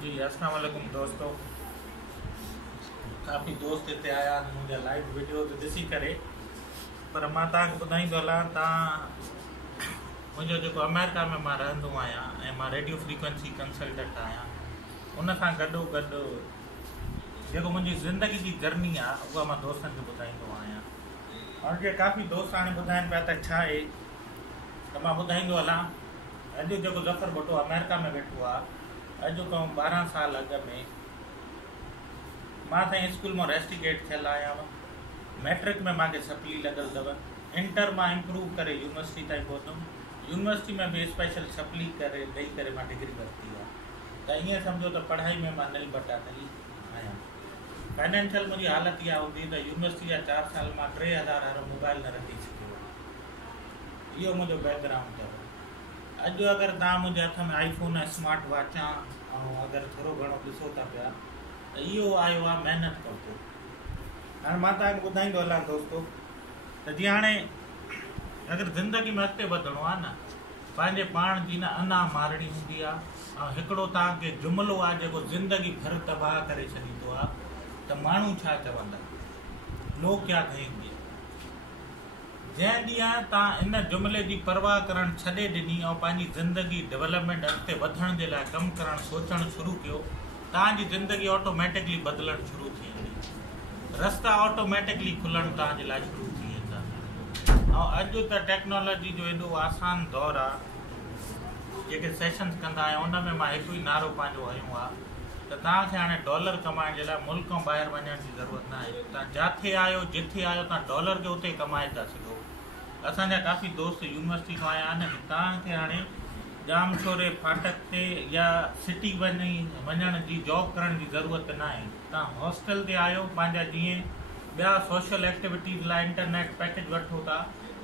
जी अस्सलाम वालेकुम दोस्तों। काफ़ी दोस्त इतने आया मुझे लाइव वीडियो ॾिसी करे, पर मां तव्हांखे ॿुधाईंदो हलां मुझे जो अमेरिका में मां रहंदो आहियां ऐं मां रेडियो फ्रीक्वेंसी कंसल्टेंट आहियां। उन सां गॾोगॾु जेको मुंहिंजी ज़िंदगी जी जर्नी आहे उहा मां दोस्तनि खे ॿुधाईंदो आहियां। और जे काफ़ी दोस्त हाणे ॿुधाइनि पिया त छा आहे, त मां ॿुधाईंदो हलां। अॼु जेको ज़फ़र भुट्टो अमेरिका में वेठो आहे, अॼु खां 12 साल अॻु में मां ताईं स्कूल में रेस्टिकेट थियल आहियां। मैट्रिक में मूंखे सप्ली लॻल अथव। इंटर मां इम्प्रूव करे यूनिवर्सिटी ताईं पहुतुमि। यूनिवर्सिटी में बि स्पेशल सप्ली करे ॾेई करे मां डिग्री वरिती आहे। त ईअं सम्झो त पढ़ाई में मां नल बटाटली आहियां। फाइनेंशियल मुंहिंजी हालत इहा हूंदी त यूनिवर्सिटी जा 4 साल मां 3000 वारो मोबाइल न रखी सघियो। इहो मुंहिंजो बैकग्राउंड अथव। अॼु अगरि तव्हां मुंहिंजे हथ में आईफोन ऐं स्मार्ट वॉचां ऐं अगरि थोरो घणो ॾिसो था पिया त इहो आयो आहे महिनत खां। हाणे मां तव्हांखे ॿुधाईंदो हलां दोस्तो, त जीअं हाणे अगरि ज़िंदगी में अॻिते वधिणो आहे न, पंहिंजे पाण जी न अना मारणी हूंदी आहे। ऐं हिकिड़ो तव्हांखे जुमिलो आहे जेको ज़िंदगी भर तबाह करे छॾींदो आहे, त माण्हू छा चवंदा, लोग क्या कहेंगे। जंहिं ॾींहुं तव्हां इन जुमिले जी परवाह करणु छॾे ॾिनी ऐं पंहिंजी ज़िंदगी डेवलपमेंट अॻिते वधण जे लाइ कमु करणु सोचणु शुरू कयो, तव्हांजी ज़िंदगी ऑटोमेटिकली बदिलणु शुरू थी वेंदी। रस्ता ऑटोमेटिकली खुलणु तव्हांजे लाइ शुरू थी वेंदा। ऐं अॼु त टेक्नोलॉजी जो एॾो आसान दौरु आहे। जेके सेशन्स कंदा आहियूं उन में मां हिकु ई नारो पंहिंजो हयो आहे त तव्हांखे हाणे डॉलर कमाइण जे लाइ मुल्क खां ॿाहिरि वञण जी ज़रूरत न आहे। तव्हां जिथे आहियो जिथे आहियो तव्हां डॉलर खे उते कमाए था सघो। असांजा काफ़ी दोस्त यूनिवर्सिटी खां आया आहिनि कि तव्हांखे हाणे जामशोरे फाटक ते या सिटी वञण जी जॉब करण जी ज़रूरत न आहे। तव्हां हॉस्टल ते आहियो, पंहिंजा जीअं ॿिया सोशल एक्टिविटीज़ लाइ इंटरनेट पैकेज वठो था,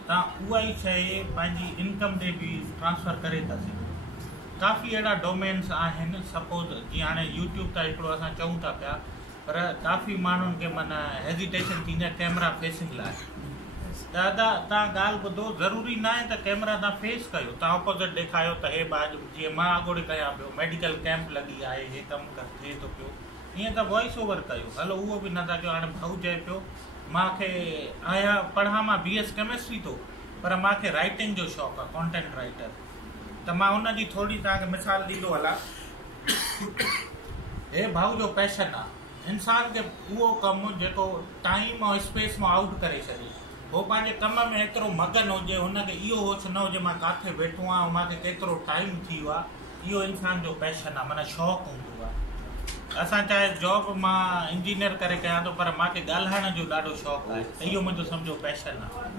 तव्हां उहा ई शइ पंहिंजी इनकम ते बि ट्रांसफ़र करे था सघो। काफ़ी अहिड़ा डोमेन्स आहिनि। सपोज़ जीअं हाणे यूट्यूब त हिकिड़ो असां चऊं था पिया, पर काफ़ी माण्हुनि खे माना हेजिटेशन थींदी आहे कैमरा फेसिंग लाइ। दादा तव्हां ॻाल्हि ॿुधो, ज़रूरी न आहे त कैमरा तव्हां फेस कयो, तव्हां ऑपोज़िट ॾेखारियो त हे बाजू जीअं मां अॻोड़े कयां पियो, मेडिकल कैंप लॻी आहे, हे कमु थिए थो पियो, ईअं त वॉइस ओवर कयो। हलो उहो बि नथा कयो। हाणे भाऊ चए पियो मूंखे आया पढ़ां मां BS केमिस्ट्री थो, पर मूंखे राइटिंग जो शौक़ु आहे, कॉन्टेंट राइटर। त मां उनजी थोरी तव्हांखे मिसाल ॾींदो हलां। हे भाऊ जो पैशन आहे इंसान खे उहो कमु जेको टाइम ऐं स्पेस मां आउट करे छॾे। उहो पंहिंजे कम में एतिरो मगन हुजे, हुनखे इहो होश न हुजे मां किथे वेठो आहियां, मूंखे केतिरो टाइम थी वियो आहे। इहो इंसान जो पैशन आहे, माना शौक़ु हूंदो आहे। असां चाहे जॉब मां इंजीनियर करे कयां थो, पर मूंखे ॻाल्हाइण जो ॾाढो शौक़ु आहे, त इहो मुंहिंजो सम्झो पैशन आहे।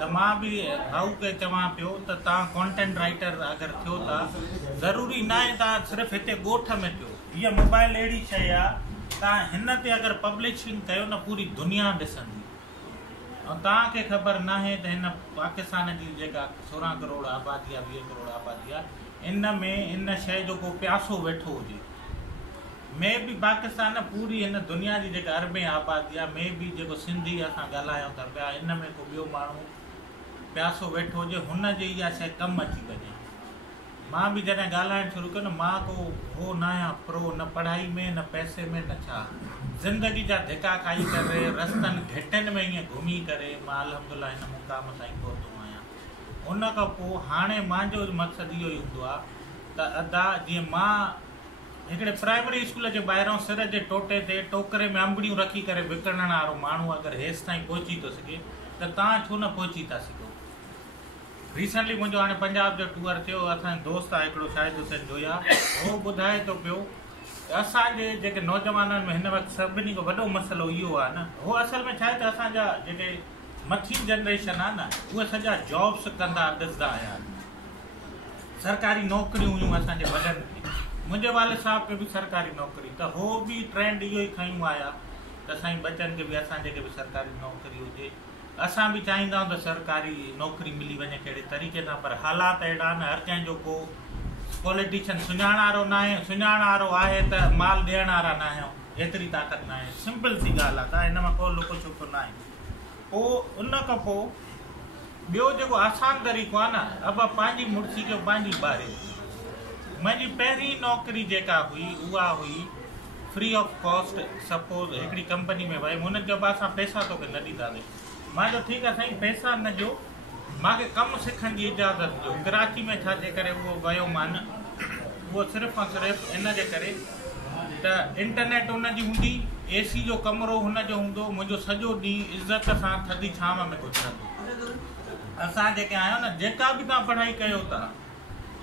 त मां बि भाऊ खे चवां पियो त तव्हां कॉन्टेंट राइटर अगरि थियो था, ज़रूरी न आहे तव्हां सिर्फ़ु हिते ॻोठ में थियो। हीअ मोबाइल अहिड़ी शइ आहे, तव्हां हिन ते अगरि पब्लिशिंग कयो न, पूरी दुनिया ॾिसंदी। ऐं तव्हांखे ख़बर न आहे त हिन पाकिस्तान जी जेका 16 करोड़ आबादी आहे, 20 करोड़ आबादी आहे, इन में इन शइ जो को प्यासो वेठो हुजे। में बि पाकिस्तान पूरी हिन दुनिया जी जेका अरबे आबादी आहे, में बि जेको सिंधी असां ॻाल्हायूं था पिया, इन में को ॿियो माण्हू प्यासो वेठो हुजे, हुनजे इहा शइ कमु अची वञे। मां बि जॾहिं ॻाल्हाइणु शुरू कयो न, मां को हो न आहियां प्रो, न पढ़ाई में, न पैसे में, न छा। ज़िंदगी जा धिका खाई करे, रस्तनि घिटनि में ईअं घुमी करे मां अल्हम्दुलिल्लाह हिन मुक़ाम ताईं पहुतो आहियां। उन खां पोइ हाणे मुंहिंजो मक़सदु इहो ई हूंदो आहे त अदा जीअं मां हिकिड़े प्राइमरी स्कूल जे ॿाहिरां सिर जे टोटे ते टोकरे में अंबड़ियूं रखी करे विकिणण वारो माण्हू अगरि हेसि ताईं पहुची थो सघे, त तव्हां छो न पहुची था सघो। रिसेंटली मुंहिंजो हाणे पंजाब जो टूर थियो। असांजो दोस्त आहे हिकिड़ो शाहिद हुसैन जोया, उहो ॿुधाए थो पियो त असांजे जेके नौजवाननि में हिन वक़्तु सभिनी खां वॾो मसइलो इहो आहे न, उहो असल में छा आहे त असांजा जेके मथी जनरेशन आहे न, उहे सॼा जॉब्स कंदा ॾिसंदा आया आहिनि। सरकारी नौकिरियूं हुयूं असांजे वॾनि खे। मुंहिंजे वाले साहब खे बि सरकारी नौकिरी, त हो बि ट्रेंड इहो ई खयूं आया त साईं बच्चनि खे बि असांजे खे बि सरकारी नौकिरी हुजे। असां बि चाहींदा आहियूं त सरकारी नौकिरी मिली वञे कहिड़े तरीक़े सां, पर हालात अहिड़ा न, हर कंहिंजो को पॉलिटिशियन सुञाण वारो न आहे, सुञाण वारो आहे त माल ॾियण वारा न आहियूं, एतिरी ताक़त न आहे। सिंपल सी ॻाल्हि आहे, तव्हां हिन मां को लुको छुपो न आहे। पोइ उन खां पोइ ॿियो जेको आसान तरीक़ो आहे न, अब पंहिंजी मुड़सी खे पंहिंजी ॿारे मुंहिंजी पहिरीं नौकरी जेका हुई उहा हुई फ्री ऑफ कॉस्ट। सपोज हिकिड़ी कंपनी में वयुमि, हुननि चयो असां पैसा तोखे न ॾींदासीं। मां चयो ठीकु आहे साईं, पैसा न ॾियो, मूंखे कमु सिखण जी इजाज़त ॾियो। कराची में छा जे करे उहो वियो मां न, उहो सिर्फ़ु ऐं सिर्फ़ु इन जे करे त इंटरनेट हुनजी हूंदी, AC जो कमिरो हुनजो हूंदो, मुंहिंजो सॼो ॾींहुं इज़त सां थधी छांव में गुज़रंदो। असां जेके आहियूं न, जेका बि तव्हां पढ़ाई कयो था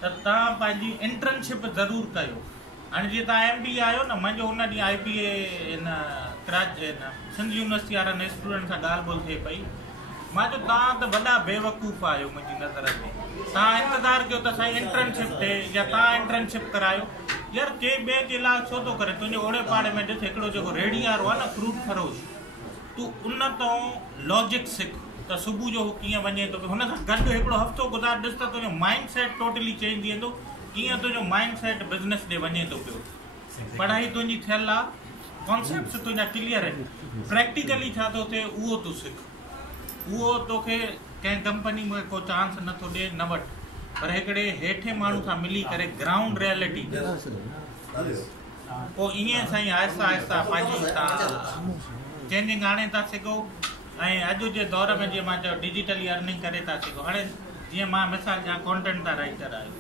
त तव्हां पंहिंजी इंटर्नशिप ज़रूरु कयो। हाणे जीअं तव्हां MBA आहियो न, मुंहिंजो हुन ॾींहुं IBA सिंध यूनिवर्सिटी वारनि स्टूडेंट सां ॻाल्हि ॿोल्हि थिए पई। मां चयो तव्हां त वॾा बेवकूफ़ आहियो मुंहिंजी नज़र में, तव्हां इंतज़ारु कयो त साईं इंटर्नशिप थिए या तव्हां इंटर्नशिप करायो। यार के ॿिए जे लाइ छो थो करे? तुंहिंजे ओड़े पाड़े में ॾिस, हिकिड़ो जेको रेड़ी वारो आहे न, फ्रूट फरोश, तूं उन तां लॉजिक सिख त सुबुह जो कीअं वञे थो, हुन सां गॾु हिकिड़ो हफ़्तो गुज़ार, ॾिस त तुंहिंजो माइंड सेट टोटली चेंज थी वेंदो, कीअं तुंहिंजो माइंड सेट बिज़नेस ॾे वञे थो पियो। पढ़ाई तुंहिंजी थियल आहे, कॉन्सेप्ट्स तुंहिंजा क्लियर आहिनि, प्रैक्टिकली छा थो थिए उहो तूं सिख। उहो तोखे कंहिं कंपनी में को चांस नथो ॾे, न वठि, पर हिकिड़े हेठे माण्हू सां मिली करे ग्राउंड रियलिटी पोइ ईअं साईं आहिस्ता आहिस्ता पंहिंजी चेंजिंग आणे था सघो। ऐं अॼु जे दौर में जीअं मां चयो डिजिटली अर्निंग करे था सघो। हाणे जीअं मां मिसाल ॾियां, कॉन्टेंट था राइटर आहियो,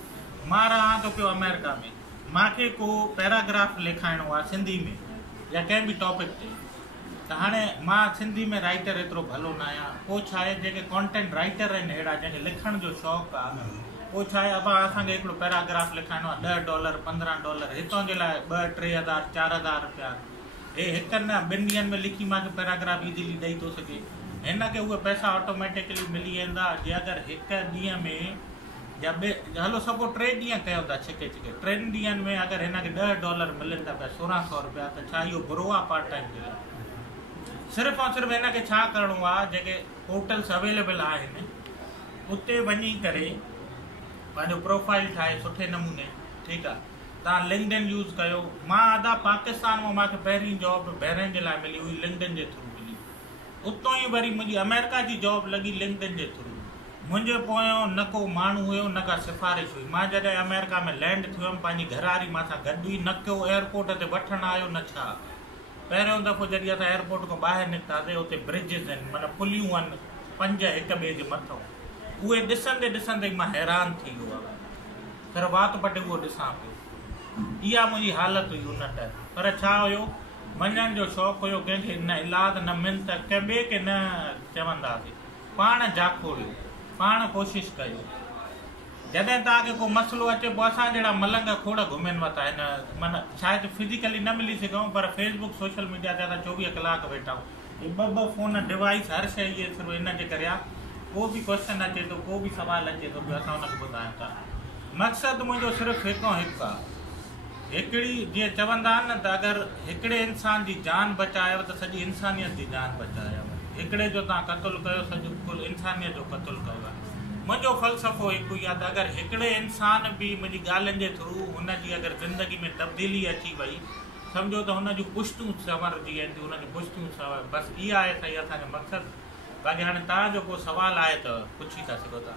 मां रहां थो पियो अमेरिका में, मूंखे को पैराग्राफ लिखाइणो आहे सिंधी में या कंहिं बि टॉपिक ते, त हाणे मां सिंधी में राइटर एतिरो भलो न आहियां। पोइ छा आहे, जेके कॉन्टेंट राइटर आहिनि अहिड़ा जंहिंखे लिखण जो शौक़ु आहे, पोइ छा आहे, अब असांखे हिकिड़ो पैराग्राफ लिखाइणो आहे, $10 $15, हितां जे लाइ 2-3 हज़ार 4,000 रुपया, हे हिकु न 2 ॾींहंनि में लिखी मूंखे पैराग्राफ इज़ीली ॾेई थो सघे। हिन खे उहे पैसा ऑटोमेटिकली मिली वेंदा। जे अगरि हिकु ॾींहं में या हलो सपोज 3 ॾींहं कयो था छिके 3 ॾींहंनि में अगरि हिनखे $10 मिलनि था पिया, 1,600 रुपया, त छा इहो बुरो आहे पार्ट टाइम जे लाइ? सिर्फ़ु ऐं सिर्फ़ु हिनखे छा करिणो आहे, जेके पोर्टल्स अवेलेबल आहिनि उते वञी करे पंहिंजो प्रोफाइल ठाहे सुठे नमूने, ठीकु आहे, तव्हां लिंक्डइन यूज़ कयो। मां आदा पाकिस्तान में मूंखे पहिरीं जॉब बहरेन जे लाइ मिली हुई, लिंक्डइन जे थ्रू मिली। उतो ई वरी मुंहिंजी अमेरिका जी जॉब लॻी लिंक्डइन जे थ्रू। मुंहिंजे पोयां न को माण्हू हुयो, न का सिफ़ारिश हुई। मां जॾहिं अमेरिका में लैंड थियो हुयमि, पंहिंजी घरवारी मां सां गॾु हुई, न को एयरपोर्ट ते वठणु आयो न छा। पहिरियों दफ़ो जॾहिं असां एयरपोर्ट खां ॿाहिरि निकितासीं, उते ब्रिजिस आहिनि, माना पुलियूं आहिनि 5 हिक ॿिए जे मथां, उहे ॾिसंदे ॾिसंदे मां हैरान थी वियो आहे। पर वात पटे उहो ॾिसां पियो, इहा मुंहिंजी हालत हुई उन टाइम। पर छा हुयो, मञण जो शौक़ु हुयो, कंहिंखे न इलाद न मिनत, कंहिं ॿिए खे न चवंदासीं, पाण जाखोड़ियो, पाण कोशिशि कयो। जॾहिं तव्हांखे को मसइलो अचे, पोइ असां जहिड़ा मलंग खोड़ घुमनि वता आहिनि, माना शायदि फिज़िकली न मिली सघूं, पर फेसबुक सोशल मीडिया ते असां 24 कलाक वेठा आहियूं। 2 फ़ोन डिवाइस हर शइ इहे सिर्फ़ु इन जे करे आहे, को बि क्वेश्चन अचे थो, को बि सुवालु अचे थो, असां हुनखे ॿुधायूं था। मक़सदु मुंहिंजो सिर्फ़ु हिकु आहे, हिकिड़ी जीअं चवंदा आहिनि न, त अगरि हिकिड़े इंसान जी जान बचायव त सॼी इंसानियत जी जान बचायव। हिकिड़े जो तव्हां क़तलु कयो, सॼो कुल इंसानियत जो क़तलु कयो आहे। मुंहिंजो फ़लसफ़ो हिकु ई आहे त अगरि हिकिड़े इंसान बि मुंहिंजी ॻाल्हियुनि जे थ्रू हुनजी अगरि ज़िंदगी में तब्दीली अची वई, सम्झो त हुन जूं पुश्तूं संवरजी वेंदियूं, हुनजूं पुश्तूं बसि इहा आहे साईं असांजो मक़सदु। बाक़ी हाणे तव्हांजो को सुवालु आहे त पुछी था सघो था।